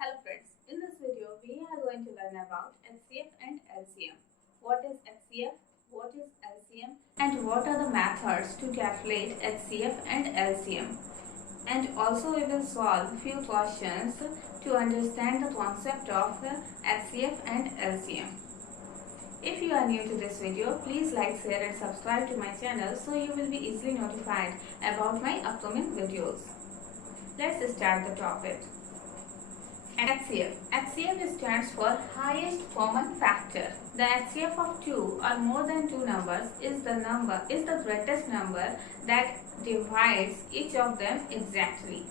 Hello friends, in this video we are going to learn about HCF and LCM. What is HCF, what is LCM, and what are the methods to calculate HCF and LCM. And also we will solve few questions to understand the concept of HCF and LCM. If you are new to this video, please like, share and subscribe to my channel so you will be easily notified about my upcoming videos. Let's start the topic. HCF. HCF stands for highest common factor. The HCF of two or more than two numbers is the greatest number that divides each of them exactly.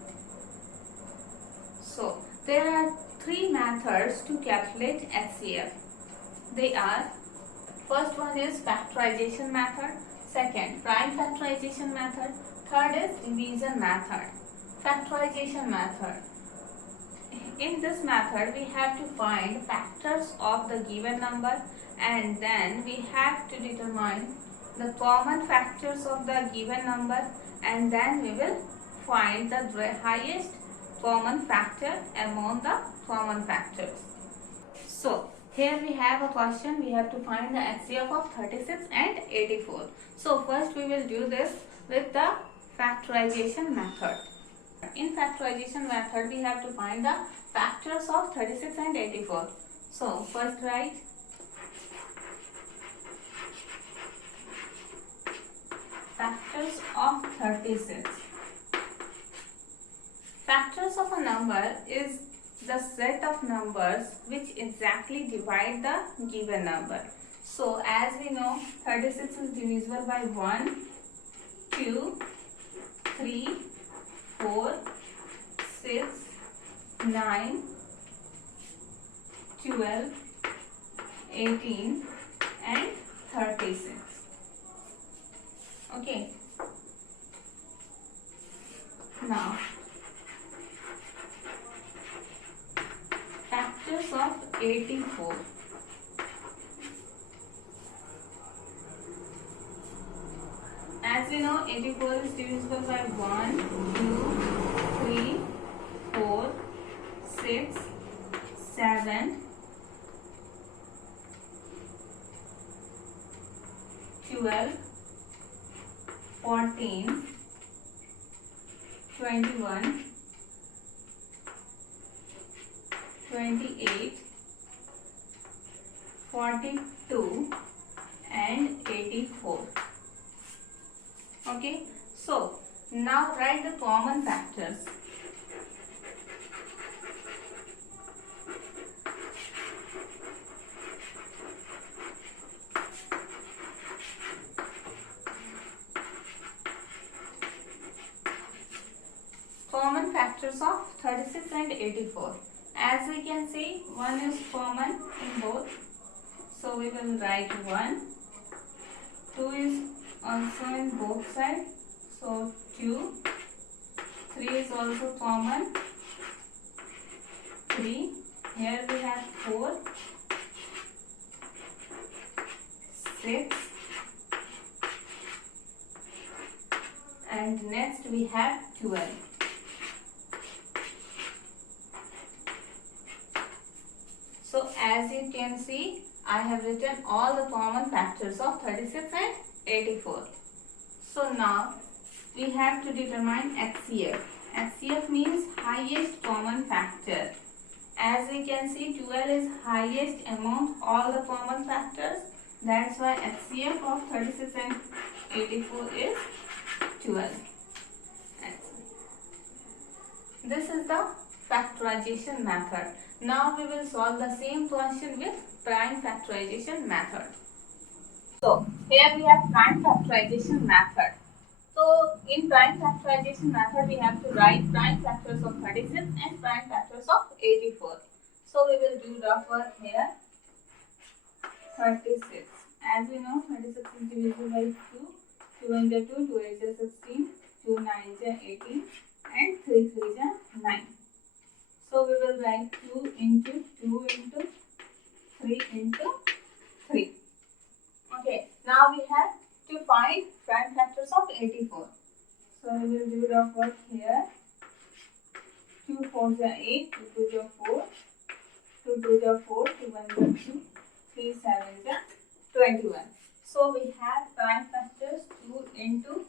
So there are three methods to calculate HCF. They are: first one is factorization method, second prime factorization method, third is division method. Factorization method. In this method, we have to find factors of the given number and then we have to determine the common factors of the given number and then we will find the highest common factor among the common factors. So, here we have a question. We have to find the HCF of 36 and 84. So, first we will do this with the factorization method. In factorization method, we have to find the factors of 36 and 84. So, first write factors of 36. Factors of a number is the set of numbers which exactly divide the given number. So, as we know, 36 is divisible by 1, 2, 3, 4, 6, 9, 12, 18 and 36. Okay. Now, factors of 84. As we know, 84 is divisible by 1, 2, 3, 4, 6, 7, 12, 14, 21, 28, 42 and 84. Okay, so now write the common factors. Common factors of 36 and 84. As we can see, one is common in both. So we will write 1. 2 is also in both sides. So 2. 3 is also common. 3. Here we have 4. 6. And next we have 12. So as you can see, I have written all the common factors of 36 and 84. So now we have to determine HCF. HCF means highest common factor. As we can see, 12 is highest among all the common factors. That's why HCF of 36 and 84 is 12. This is the factorization method. Now we will solve the same question with prime factorization method. So here we have prime factorization method. So in prime factorization method we have to write prime factors of 36 and prime factors of 84. So we will do the work here. 36. As we know, 36 is divisible by 2. 2 into 2, 2 is 16, 2 9 is 18 and 3 3 is 9. So we will write 2 into 2 into 3 into 3. Okay, now we have to find prime factors of 84. So we will do the work here. 2 4 is 8, 2 2 is 4, 21. So we have prime factors 2 into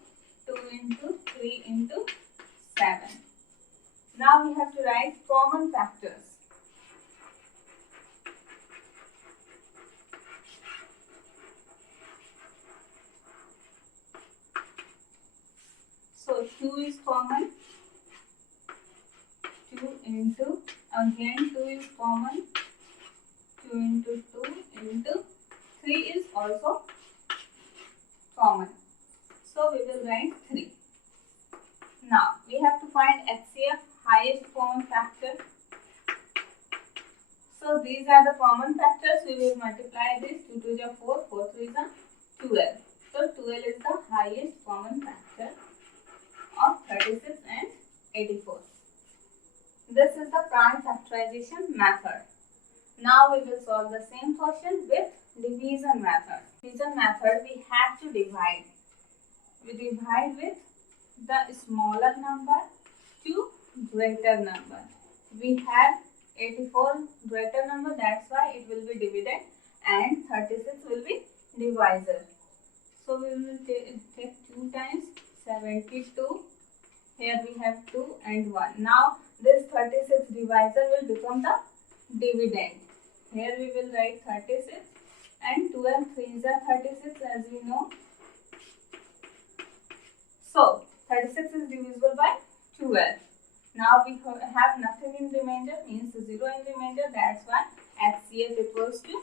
2 into 3 into 7. Now we have to write common factors. So 2 is common, 2 into, again 2 is common, 2 into 2 into 3 is also common. So we will write 3. Now we have to find HCF, highest common factor. So these are the common factors. We will multiply this. 2 2 is 4, 4 3 is 12. So 12 is the highest common factor of 36 and 84. This is the prime factorization method. Now we will solve the same question with division method. Division method, we have to divide. We divide with the smaller number to greater number. We have 84 greater number, that's why it will be divided, and 36 will be divisor. So we will take 2 times 72. Here we have 2 and 1. Now this 36 divisor will become the dividend. Here we will write 36 and 2 and 3 is 36 as we know. So 36 is divisible by 12. Now we have nothing in remainder, means 0 in remainder, that's why HCF equals to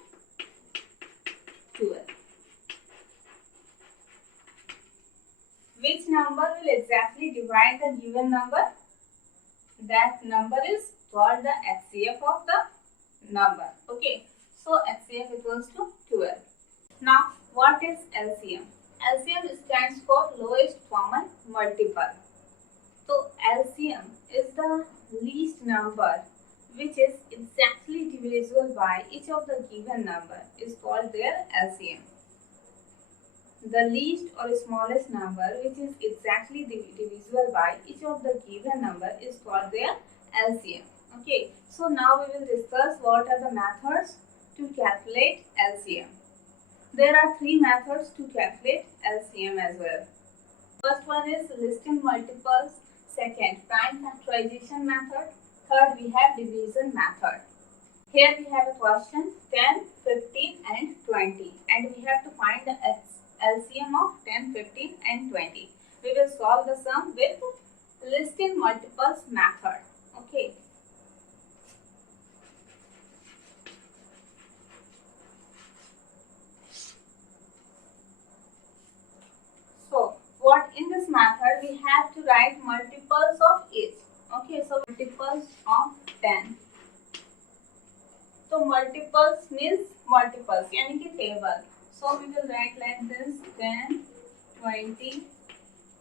12. Which number will exactly divide the given number? That number is called the HCF of the number. Okay, so HCF equals to 12. Now what is LCM? LCM stands for lowest common multiple. So LCM is the least number which is exactly divisible by each of the given number is called their LCM. The least or smallest number which is exactly divisible by each of the given number is called their LCM. Okay, so now we will discuss what are the methods to calculate LCM. There are 3 methods to calculate LCM as well. First one is listing multiples, second prime factorization method, third we have division method. Here we have a question 10, 15 and 20 and we have to find the LCM of 10, 15 and 20. We will solve the sum with listing multiples method. Okay. So what in this method we have to write multiples of each. Okay, so multiples of 10. So multiples means multiples, यानी कि table. So we will write like this 10, 20,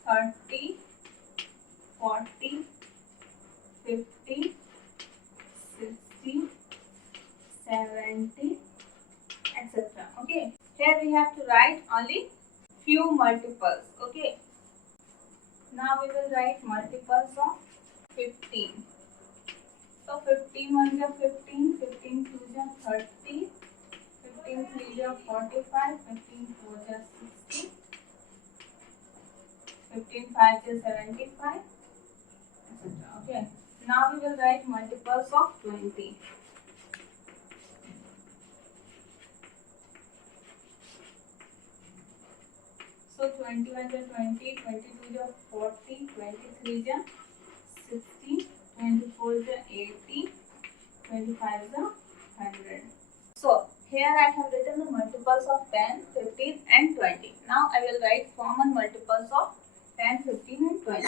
30, 40, 50, 60, 70, etc. Okay. Here we have to write only few multiples. Okay. Now we will write multiples of 15. So 15 1 is 15, 15 2 is 30, 15 3 is 45, 15 4 is 60, 15 5 is 75, etc. Okay. Now we will write multiples of 20. So 21 is 20, 22 is 40, 23 is 60, 24 is 80, 25 is 100. So here I have written the multiples of 10, 15 and 20. Now I will write common multiples of 10, 15 and 20.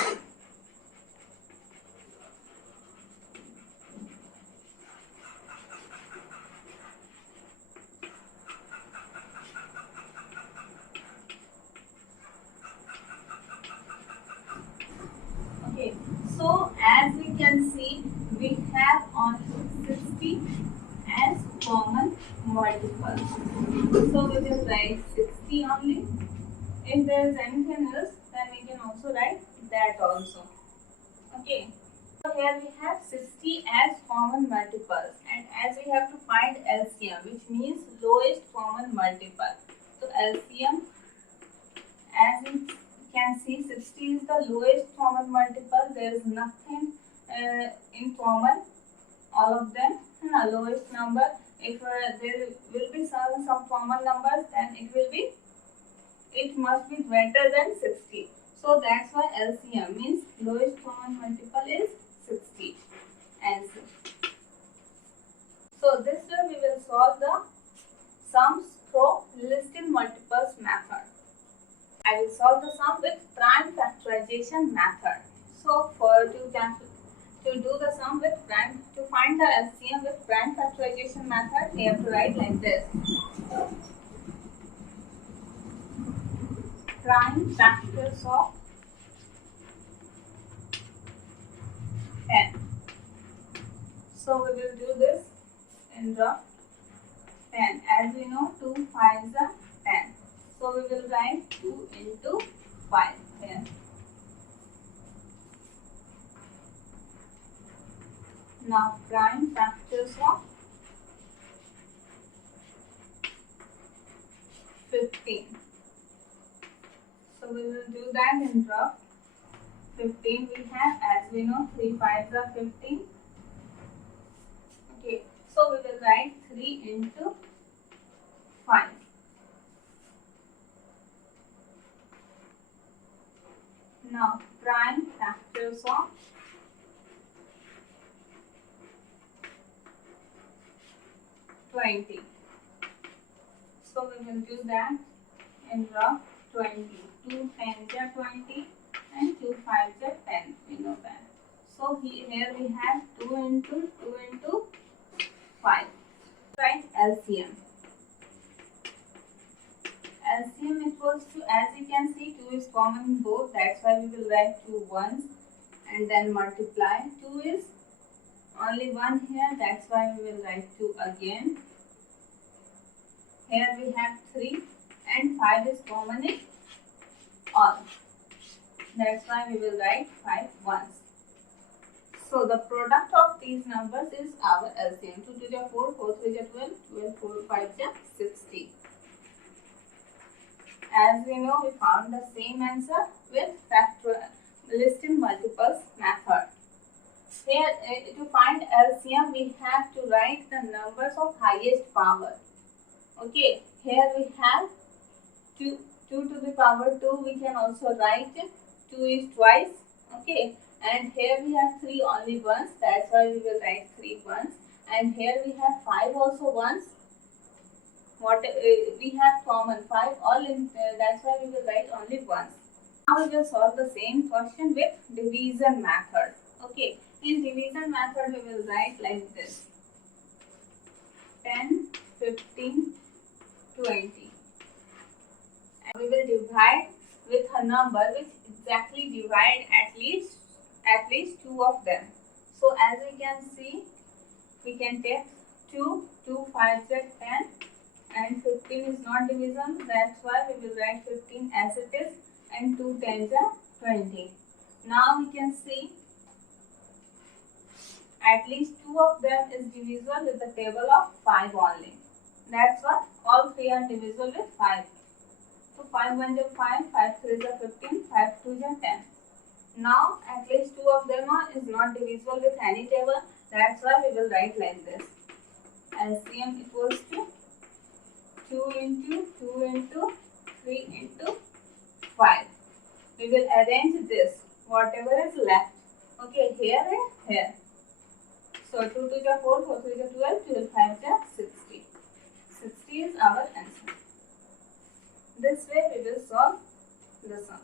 Okay, so as we can see, we have only 60 as common multiples. So we will write 60 only. If there is anything else, then we can also write that also. Okay. So here we have 60 as common multiples, and as we have to find LCM, which means lowest common multiple. So LCM. As you can see, 60 is the lowest common multiple. There is nothing in common, all of them, and the lowest number. If there will be some common numbers, then it must be greater than 60. So that's why LCM means lowest common multiple is 60. Answer. So this way we will solve the sums through listed multiples method. I will solve the sum with prime factorization method. So to do the sum with prime, to find the LCM with prime factorization method, we have to write like this. Prime factors of 10. So we will do this in rough 10. As we know, 2 5s are 10. So we will write 2 into 5 here. Now prime factors of 15. So we will do that in rough. 15 we have, as we know, 3 5s are 15. Okay, so we will write 3 into 5. Now prime factors of 20. So we will do that in rough 20. 2 10s are 20 and 2 5s are 10. We know that. So here we have 2 into 5. Write LCM. LCM equals to, as you can see, 2 is common in both. That's why we will write 2 once and then multiply. 2 is only 1 here. That's why we will write 2 again. Here we have 3 and 5 is common in all. That's why we will write 5 once. So the product of these numbers is our LCM. 2 2 is 4, 4 3 is 12, 12 4 5 is 60. As we know, we found the same answer with listed multiples method. Here to find LCM, we have to write the numbers of highest power. Okay, here we have 2 to the power 2. We can also write 2 is twice. Okay, and here we have 3 only once. That's why we will write 3 once. And here we have 5 also once. What we have common 5 all in. That's why we will write only once. Now we will solve the same question with division method. Okay, in division method we will write like this: 10, 15, 20. And we will divide with a number which exactly divide at least 2 of them. So as we can see, we can take 2 5s are 10 and 15 is not division. That's why we will write 15 as it is and 2 10s are 20. Now we can see at least 2 of them is divisible with the table of 5 only. That's why all 3 are divisible with 5. So 5 1s are 5, 5 3s are 15, 5 2s are 10. Now at least 2 of them is not divisible with any table. That's why we will write like this: LCM equals to 2 into 2 into 3 into 5. We will arrange this, whatever is left. Okay, here and here. So 2 2 is 4, 4 3 is 12, 12 5 is 60. 60 is our answer. This way we will solve the sum.